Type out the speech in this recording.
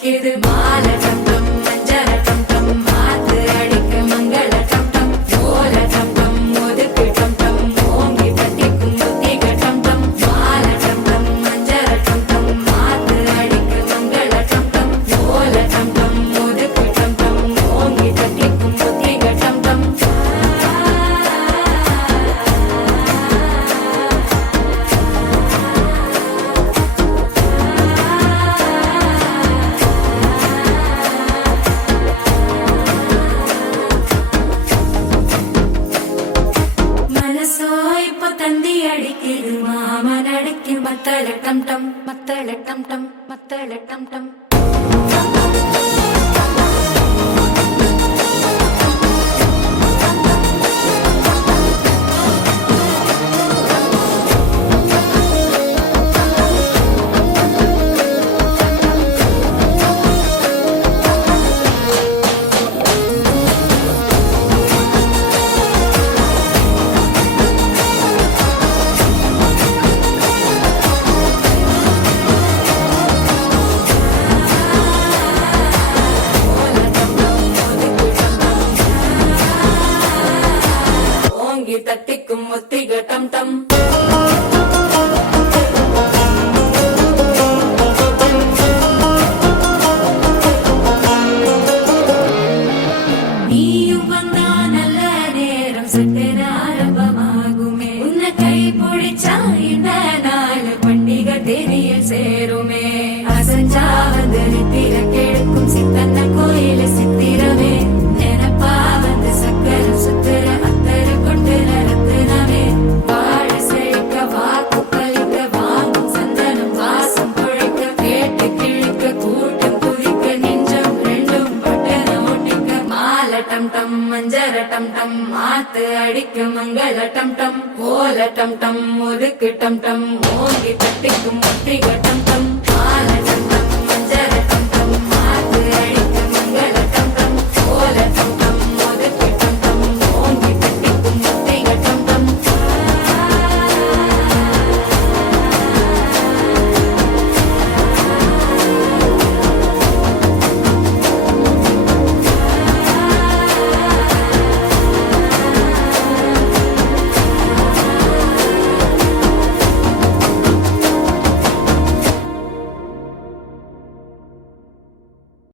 அடிக்குது மாலை டம் டம் மஞ்சர டம் டம் மாத்து அடிக்க மங்கள டம் டம் ஓல டம் டம் ஒதுக்கு டம் டம் ஓங்கி தட்டிக்கும் முத்திக டம் டம் மாலை டம் டம் மஞ்சர டம் டம் மாத்து அடிக்க மங்கள டம் டம் ஓல டம் டம் ஒதுக்கு டம் டம் ஓங்கி தட்டிக்கும் முத்திக டம் டம் மனசோ இப்போ தந்தி அடிக்குது மாமன் அடிக்கும் மத்தள டம் டம் மத்தள டம் டம் மத்தள டம் டம் ஓங்கி தட்டிக்கும் முத்திக டம் டம் நீயும் வந்தா நல்ல நேரம் சட்டென ஆரம்பமாகுமே உன்னை கை பிடிச்சா இந்த நாள் பண்டிகை தேதியில் சேருமே அசஞ்சா வந்து நித்திர கெடுக்கும் சித்தன்ன கோயில சித்திரமே நினைப்பா வந்து சக்கர சுத்திர அத்தர கொண்டு நடத்துனவே வாழ செழிக்க வாக்கு பலிக்க வாங்கும் சந்தனம் வாசம் பொழைக்க கேட்டு கிழிக்க கூட்டம் குதிக்க நெஞ்சம் ரெண்டும் பட்டன ஒட்டிக்க மாலை டம் டம் மஞ்சர டம் டம் மாத்து அடிக்க மங்கள டம் டம் ஓல டம் டம் ஒதுக்கு டம் டம் ஓங்கி தட்டிக்கும் முத்திக டம்